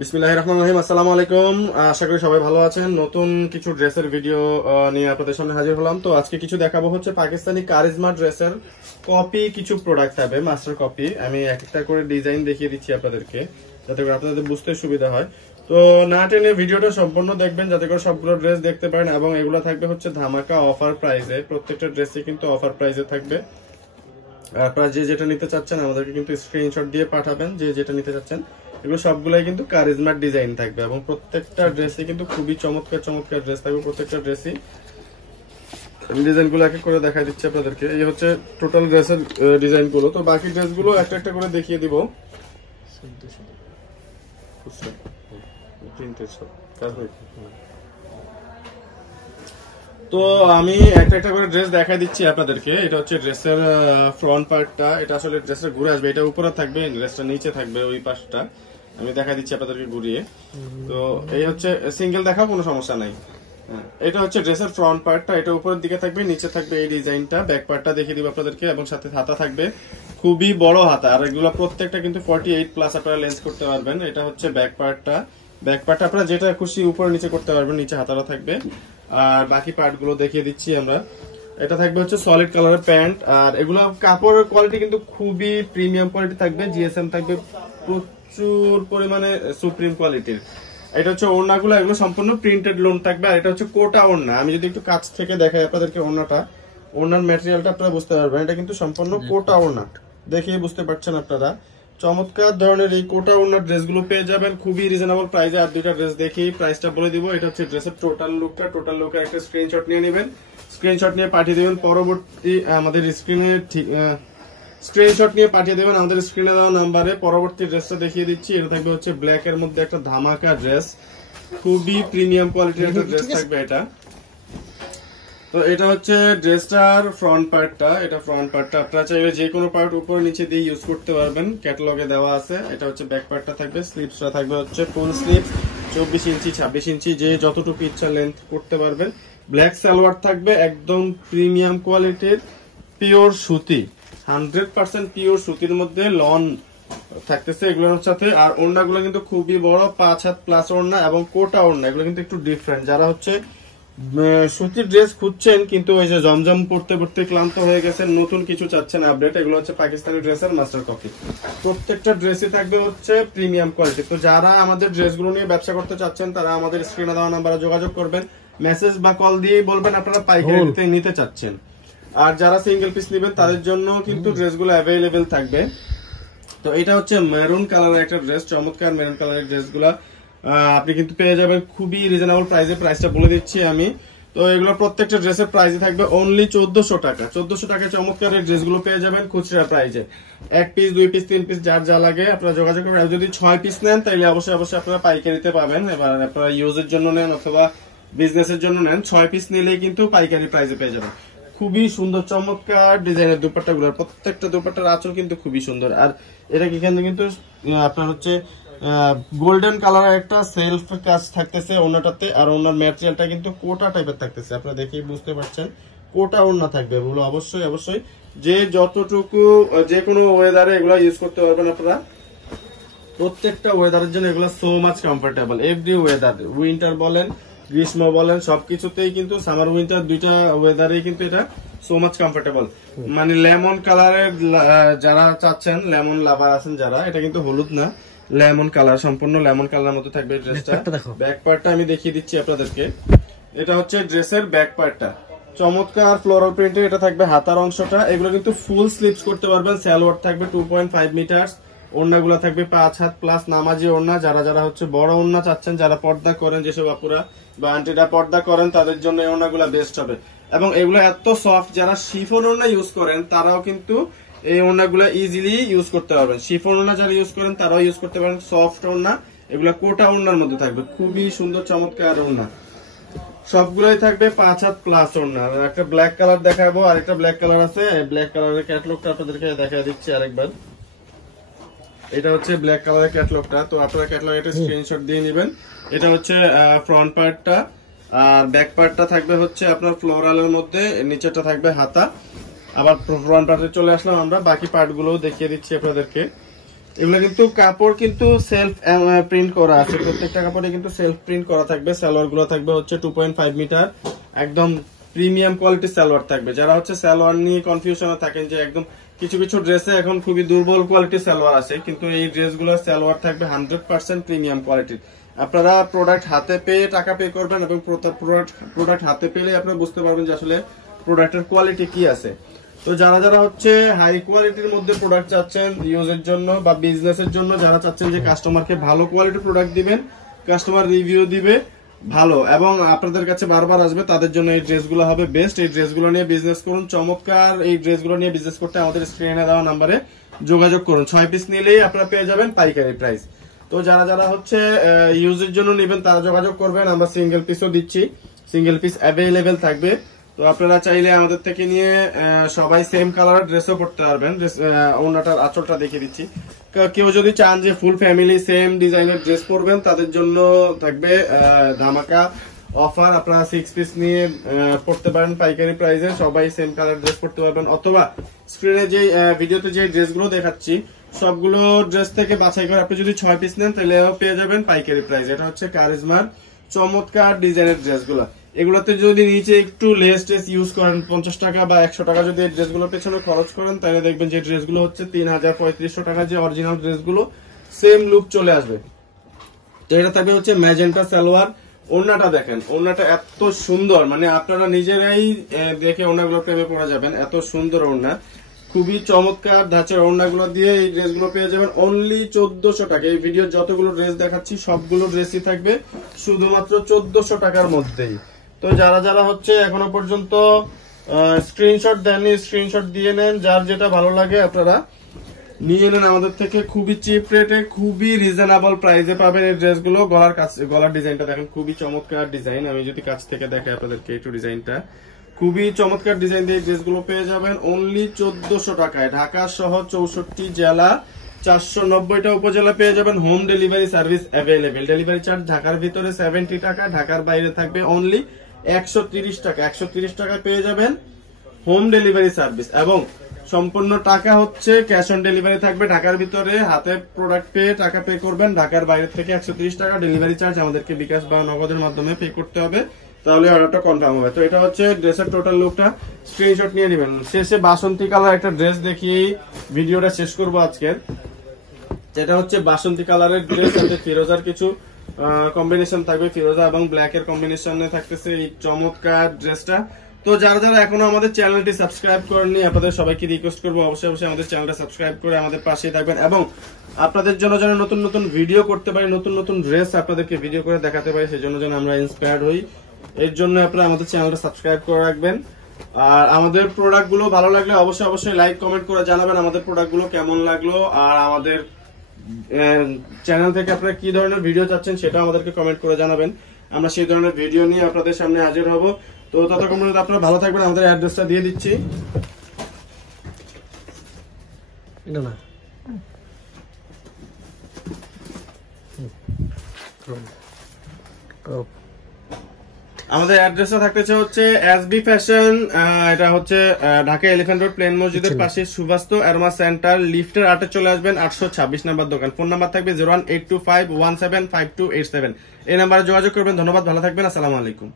বিসমিল্লাহির রহমানির রহিম। আসসালামু আলাইকুম। আশা করি সবাই ভালো আছেন। নতুন কিছু ড্রেসের ভিডিও নিয়ে আপনাদের সামনে হাজির হলাম। তো আজকে কিছু দেখাবো হচ্ছে পাকিস্তানি কারিজমা ড্রেসের কপি কিছু প্রোডাক্ট হবে, মাস্টার কপি। আমি এক একটা করে ডিজাইন দেখিয়ে দিচ্ছি আপনাদেরকে, যাতে করে আপনাদের বুঝতে সুবিধা হয়। তো না টেনে ভিডিওটা সম্পূর্ণ দেখবেন, যাতে করে সবগুলো ড্রেস দেখতে পারেন। এবং এগুলো থাকবে হচ্ছে ধামাকা অফার প্রাইসে, প্রত্যেকটা ড্রেসই কিন্তু অফার প্রাইসে থাকবে। আপনারা যে যেটা নিতে চাচ্ছেন আমাদেরকে কিন্তু স্ক্রিনশট দিয়ে পাঠাবেন, যে যেটা নিতে চাচ্ছেন। এগুলো সবগুলাই কিন্তু কারিজমার ডিজাইন থাকবে এবং প্রত্যেকটা ড্রেসই কিন্তু খুবই চমৎকার চমৎকার ড্রেস থাকবে। প্রত্যেকটা ড্রেসই ডিজাইনগুলো এক এক করে দেখাই দিচ্ছি আপনাদেরকে। এই হচ্ছে টোটাল ড্রেসের ডিজাইনগুলো। তো বাকি ড্রেসগুলো একটা একটা করে দেখিয়ে দিব। তো আমি একটা একটা করে ড্রেস দেখাই দিচ্ছি আপনাদেরকে। এটা হচ্ছে ড্রেসের ফ্রন্ট পার্টটা। এটা আসলে ড্রেসের ঘুরে আসবে, এটা উপরে থাকবে, ড্রেসটা নিচে থাকবে ওই পাশটা। আমি দেখাই দিচ্ছি আপনাদেরকে ঘুরিয়ে। তো এই হচ্ছে সিঙ্গেল দেখাও, কোনো সমস্যা নাই। এটা হচ্ছে ড্রেসের ফ্রন্ট পার্টটা, এটা উপরের দিকে থাকবে, নিচে থাকবে এই ডিজাইনটা। ব্যাক পার্টটা দেখিয়ে দিব আপনাদেরকে এবং সাথে হাতা থাকবে, খুবই বড় হাতা। আর এগুলো প্রত্যেকটা কিন্তু 48 প্লাস আপনারা লেন্স করতে পারবেন। এটা হচ্ছে ব্যাক পার্টটা। ব্যাক পার্টটা আপনারা যেটা খুশি উপরে নিচে করতে পারবেন, নিচে হাতাটা থাকবে। আর বাকি পার্ট গুলো দেখিয়ে দিচ্ছি আমরা। এটা থাকবে হচ্ছে সলিড কালারের প্যান্ট। আর এগুলো কাপড়ের কোয়ালিটি কিন্তু খুবই প্রিমিয়াম কোয়ালিটি থাকবে, জিএসএম থাকবে প্রচুর পরিমাণে, সুপ্রিম কোয়ালিটির। এটা হচ্ছে ওড়নাগুলো, এগুলো সম্পূর্ণ প্রিন্টেড লোন থাকবে। আর এটা হচ্ছে কোটা ওড়না। আমি যদি একটু কাছ থেকে দেখাই আপনাদেরকে ওড়নাটা, ওড়নার ম্যাটেরিয়ালটা আপনারা বুঝতে পারবেন। এটা কিন্তু সম্পূর্ণ কোটা ওড়না, দেখেই বুঝতে পারছেন আপনারা। চমৎকার ধরনের এই কোটা ওড়নার ড্রেসগুলো পেয়ে যাবেন খুবই রিজনেবল প্রাইসে। আর দুইটা ড্রেস দেখেই প্রাইসটা বলে দিব। এটা হচ্ছে ড্রেসের টোটাল লুকটা। টোটাল লুকের একটা স্ক্রিনশট নিয়ে নেবেন, স্ক্রিনশট নিয়ে পাঠিয়ে দেবেন পরবর্তী আমাদের স্ক্রিনে, স্ক্রিনশট নিয়ে পাঠিয়ে দেবেন আমাদের স্ক্রিনে দেওয়া নাম্বারে। পরবর্তী ড্রেসটা দেখিয়ে দিচ্ছি। এটা থাকবে হচ্ছে ব্ল্যাক এর মধ্যে একটা ধামাকা ড্রেস, খুবই প্রিমিয়াম কোয়ালিটির একটা ড্রেস থাকবে এটা। তো এটা হচ্ছে ড্রেসটার ফ্রন্ট পার্টটা। এটা ফ্রন্ট পার্টটা আপনারা চাইলে যে কোনো পার্ট উপরে নিচে দিয়ে ইউজ করতে পারবেন, ক্যাটালগে দেওয়া আছে। এটা হচ্ছে ব্যাক পার্টটা থাকবে। স্লিভসটা থাকবে হচ্ছে ফুল স্লিভ, 24 ইঞ্চি 26 ইঞ্চি, যে যতটুকু ইচ্ছা লেন্থ করতে পারবেন। ব্ল্যাক সালোয়ার থাকবে, একদম প্রিমিয়াম কোয়ালিটির পিওর সুতি, 100% পিওর সুতির মধ্যে লন থাকতেছে এগুলোর সাথে। আর ওড়নাগুলো কিন্তু খুবই বড়, 5 হাত প্লাস ওড়না এবং কোটা ওড়না। এগুলো কিন্তু একটু ডিফারেন্ট। যারা হচ্ছে সুতির ড্রেস খুঁজছেন কিন্তু ওই যে জমজম পড়তে পড়তে ক্লান্ত হয়ে গেছেন, নতুন কিছু চাচ্ছেন আপডেট, এগুলো হচ্ছে পাকিস্তানি ড্রেসের মাস্টার কপি। প্রত্যেকটা ড্রেসই থাকবে হচ্ছে প্রিমিয়াম কোয়ালিটি। তো যারা আমাদের ড্রেসগুলো নিয়ে ব্যবসা করতে চাচ্ছেন তারা আমাদের স্ক্রিনে দেওয়া নাম্বারে যোগাযোগ করবেন, মেসেজ বা কল দিয়েই বলবেন আপনারা পাইকারি নিতে চাচ্ছেন। আর যারা সিঙ্গেল পিস নেবেন তাদের জন্য কিন্তু ড্রেসগুলো অ্যাভেলেবেল থাকবে। তো এটা হচ্ছে মেরুন কালারের একটা ড্রেস, চমৎকার মেরুন কালারের ড্রেসগুলা আপনি কিন্তু পেয়ে যাবেন খুবই রিজনেবল প্রাইসে। প্রাইসটা বলে দিচ্ছি আমি। তো এগুলো প্রত্যেকটা ড্রেসের প্রাইসে থাকবে অনলি 1400 টাকা। 1400 টাকায় চমৎকার এই ড্রেসগুলো পেয়ে যাবেন খুচরা প্রাইসে। 1 পিস 2 পিস 3 পিস যার যা লাগে আপনারা যোগাযোগ করবেন। আর যদি 6 পিস নেন তাহলে অবশ্যই অবশ্যই আপনারা পাইকারিতে পাবেন। এবার আপনারা ইউজের জন্য নেন অথবা বিজনেসের জন্য নেন, 6 পিস নিলেই কিন্তু পাইকারি প্রাইসে পেয়ে যাবেন। খুবই সুন্দর চমৎকার ডিজাইনের দুপাট্টাগুলো, প্রত্যেকটা দুপাট্টার আঁচল কিন্তু খুবই সুন্দর। আর এটা এখানে কিন্তু আপনার হচ্ছে গোল্ডেন কালারের একটা সেলফ কাজ থাকতেছে ওনাটাতে। আর ওনার ম্যাটেরিয়ালটা কিন্তু কোটা টাইপের থাকতেছে, আপনারা দেখেই বুঝতে পারছেন কোটা ওনা থাকবে। এগুলো অবশ্যই অবশ্যই যে যতটুকু যে কোনো ওয়েদারে এগুলো ইউজ করতে পারবেন আপনারা। প্রত্যেকটা ওয়েদারের জন্য এগুলো so much comfortable. Every weather, winter বলেন গ্রীষ্ম বলেন সবকিছুতেই কিন্তু, সামার উইন্টার দুইটা ওয়েদারেই কিন্তু এটা সো মাচ কমফোর্টেবল। মানে লেমন কালারের যারা চাচ্ছেন, লেমন লাভার আছেন যারা, এটা কিন্তু হলুদ না, লেমন কালার, সম্পূর্ণ লেমন কালার মতো থাকবে ড্রেসটা। ব্যাক পার্টটা আমি দেখিয়ে দিচ্ছি আপনাদেরকে। এটা হচ্ছে ড্রেসের ব্যাক পার্টটা, চমৎকার ফ্লোরাল প্রিন্টের। এটা থাকবে হাতার অংশটা। এগুলো কিন্তু ফুল স্লিভস করতে পারবেন। সালোয়ার থাকবে 2.5 মিটার, ওড়নাগুলো থাকবে 5 হাত প্লাস নামাজি ওড়না। যারা যারা হচ্ছে বড় ওড়না চাচ্ছেন, যারা পর্দা করেন, যেসব আপুরা বা আন্টিরা পর্দা করেন, তাদের জন্য এই ওড়নাগুলো বেস্ট হবে। এবং এগুলো এত সফট, যারা শিফন ওড়না ইউজ করেন তারাও কিন্তু এই ওড়নাগুলো ইজিলি ইউজ করতে পারবেন। শিফন ওড়না যারা ইউজ করেন তারাও ইউজ করতে পারেন। সফট ওড়না, এগুলো কোটা ওড়নার মধ্যে থাকবে, খুবই সুন্দর চমৎকার ওড়না। সবগুলোই থাকবে 5 হাত প্লাস ওড়না। একটা ব্ল্যাক কালার দেখাবো, আরেকটা ব্ল্যাক কালার আছে। ব্ল্যাক কালারের ক্যাটালগটা আপনাদেরকে দেখা দিচ্ছি আরেকবার। এটা হচ্ছে ব্ল্যাক কালারের ক্যাটালগটা। তো আপনারা ক্যাটালগের একটা স্ক্রিনশট দিয়ে নেবেন। এটা হচ্ছে ফ্রন্ট পার্টটা। আর ব্যাক পার্টটা থাকবে হচ্ছে আপনার ফ্লোরালের মধ্যে, নিচেটা থাকবে হাতা। আবার ফ্রন্ট পার্টে চলে আসলাম আমরা, বাকি পার্টগুলোও দেখিয়ে দিচ্ছি আপনাদেরকে। এগুলো কিন্তু কাপড় কিন্তু সেলফ প্রিন্ট করা আছে, প্রত্যেকটা কাপড়ে কিন্তু সেলফ প্রিন্ট করা থাকবে। সালোয়ার গুলো থাকবে হচ্ছে 2.5 মিটার, একদম প্রিমিয়াম কোয়ালিটির সালোয়ার থাকবে। যারা হচ্ছে সালোয়ার নিয়ে কনফিউশনে থাকেন যে একদম কিছু কিছু ড্রেসে এখন খুবই দুর্বল কোয়ালিটির সালোয়ার আছে, কিন্তু এই ড্রেসগুলোর সালোয়ার থাকবে 100% প্রিমিয়াম কোয়ালিটির। আপনারা প্রোডাক্ট হাতে পেয়ে টাকা পে করবেন এবং প্রোডাক্ট হাতে পেলে আপনারা বুঝতে পারবেন যে আসলে প্রোডাক্টের কোয়ালিটি কি আছে। তো যারা যারা হচ্ছে হাই কোয়ালিটির মধ্যে প্রোডাক্ট চাচ্ছেন ইউজের জন্য বা বিজনেসের জন্য, যারা চাচ্ছেন যে কাস্টমারকে ভালো কোয়ালিটির প্রোডাক্ট দিবেন, কাস্টমার রিভিউ দিবে ভালো এবং আপনাদের কাছে বারবার আসবে, তাদের জন্য এই ড্রেসগুলো হবে বেস্ট। এই ড্রেসগুলো নিয়ে বিজনেস করুন, চমৎকার এই ড্রেসগুলো নিয়ে বিজনেস করতে আমাদের স্ক্রিনে দেওয়া নাম্বারে যোগাযোগ করুন। 6 পিস নিলেই আপনারা পেয়ে যাবেন পাইকারি প্রাইস। তো যারা যারা হচ্ছে ইউজের জন্য নেবেন তারা যোগাযোগ করবেন, আমরা সিঙ্গেল পিসও দিচ্ছি, সিঙ্গেল পিস অ্যাভেলেবেল থাকবে। তো আপনারা চাইলে আমাদের থেকে নিয়ে সবাই সেম কালারের ড্রেসও পড়তে পারবেন। ওনাটার আঁচলটা দেখিয়ে দিচ্ছি। কেউ যদি চান যে ফুল ফ্যামিলি সেম ডিজাইনের ড্রেস পরবেন, তাদের জন্য থাকবে ধামাকা অফার। আপনারা 6 পিস নিয়ে পড়তে পারেন পাইকারি প্রাইসে, সবাই সেম কালার ড্রেস পড়তে পারবেন। অথবা স্ক্রিনে যে ভিডিওতে যে ড্রেসগুলো দেখাচ্ছি সবগুলো ড্রেস থেকে বাছাই করে আপনি যদি 6 পিস নেন তাহলেও পেয়ে যাবেন পাইকারি প্রাইস। এটা হচ্ছে কারিজমার চমৎকার ডিজাইনের ড্রেসগুলো। এগুলোতে যদি নিচে একটু লেস টেস ইউজ করেন, 50 টাকা বা 100 টাকা যদি এই ড্রেসগুলোর পেছনে খরচ করেন, তাহলে দেখবেন যে ড্রেসগুলো হচ্ছে 3000-3500 টাকা যে অরিজিনাল ড্রেসগুলো সেম লুক চলে আসবে। তো এটা থাকবে হচ্ছে ম্যাজেন্টা সালোয়ার। ওড়নাটা দেখেন, ওড়নাটা এত সুন্দর, মানে আপনারা নিজেরাই দেখে ওড়নাগুলো প্রেমে পড়া যাবেন, এত সুন্দর ওড়না। খুবই চমৎকার ধাঁচের ওড়নাগুলো দিয়ে এই ড্রেসগুলো পেয়ে যাবেন অনলি 1400 টাকা। এই ভিডিও যতগুলো ড্রেস দেখাচ্ছি সবগুলো ড্রেসই থাকবে শুধুমাত্র 1400 টাকার মধ্যেই। তো যারা যারা হচ্ছে এখনো পর্যন্ত স্ক্রিনশট দেননি, স্ক্রিনশট দিয়ে নেন, যার যেটা ভালো লাগে আপনারা নিয়ে নেন আমাদের থেকে। খুবই চিপ রেটে, খুবই রিজনেবল প্রাইসে পাবেন এই ড্রেসগুলো। গলার ডিজাইনটা দেখেন, খুবই চমৎকার ডিজাইন। আমি যদি কাছ থেকে দেখাই আপনাদেরকে একটু ডিজাইনটা, খুবই চমৎকার ডিজাইন দিয়ে ড্রেসগুলো পেয়ে যাবেন অনলি 1400 টাকায়। ঢাকা সহ 64 জেলা 490টা উপজেলা পেয়ে যাবেন। Home delivery service available. Delivery charge ঢাকার ভিতরে 70 টাকা, ঢাকার বাইরে থাকবে অনলি 130 টাকা। 130 টাকা পেয়ে যাবেন হোম ডেলিভারি সার্ভিস, এবং সম্পূর্ণ টাকা হচ্ছে ক্যাশ অন ডেলিভারি থাকবে। ঢাকার ভিতরে হাতে প্রোডাক্ট পেয়ে টাকা পে করবেন, ঢাকার বাইরে থেকে 130 টাকা ডেলিভারি চার্জ আমাদেরকে বিকাশ বা নগদের মাধ্যমে পে করতে হবে, তাহলে অর্ডারটা কনফার্ম হবে। তো এটা হচ্ছে ড্রেসের টোটাল লুকটা, স্ক্রিনশট নিয়ে নেবেন। শেষে বাসন্তী কালার একটা ড্রেস দেখিয়ে ভিডিওটা শেষ করবো আজকের। যেটা হচ্ছে বাসন্তী কালারের ড্রেস, সাথে ফিরোজার কিছু কম্বিনেশন থাকবে, ফিরোজা এবং ব্ল্যাক এর কম্বিনেশনে থাকতেছে এই চমৎকার ড্রেসটা। তো যারা যারা এখনো আমাদের চ্যানেলটি সাবস্ক্রাইব করেননি, আপনাদের সবাইকে রিকোয়েস্ট করবো অবশ্যই অবশ্যই আমাদের চ্যানেলটা সাবস্ক্রাইব করে আমাদের পাশেই থাকবেন, এবং আপনাদের জন্য যেন নতুন নতুন ভিডিও করতে পারি, নতুন নতুন ড্রেস আপনাদেরকে ভিডিও করে দেখাতে পারি, সেজন্য যেন আমরা ইন্সপায়ার্ড হই। এর জন্য আপনারা আমাদের চ্যানেলটা সাবস্ক্রাইব করে রাখবেন। আর আমাদের প্রোডাক্ট গুলো ভালো লাগলে অবশ্যই অবশ্যই লাইক কমেন্ট করে জানাবেন আমাদের প্রোডাক্ট গুলো কেমন লাগলো, আর আমাদের চ্যানেল থেকে আপনারা কি ধরনের ভিডিও চাচ্ছেন সেটা আমাদেরকে কমেন্ট করে জানাবেন। আমরা সেই ধরনের ভিডিও নিয়ে আপনাদের সামনে হাজির হব। তো ততক্ষণ পর্যন্ত আপনারা ভালো থাকবেন। আমাদের অ্যাড্রেসটা দিয়ে দিচ্ছি। আমাদের অ্যাড্রেসটা থাকতেছে হচ্ছে এসবি ফ্যাশন, এটা হচ্ছে ঢাকা এলিফ্যান্ট রোড প্লেন মসজিদের পাশে সুবাস্ত অ্যারোমা সেন্টার, লিফটের 8-এ চলে আসবেন। 826 নাম্বার দোকান। ফোন নাম্বার থাকবে 01825175287। এই নাম্বারে যোগাযোগ করবেন। ধন্যবাদ, ভালো থাকবেন, আসসালামু আলাইকুম।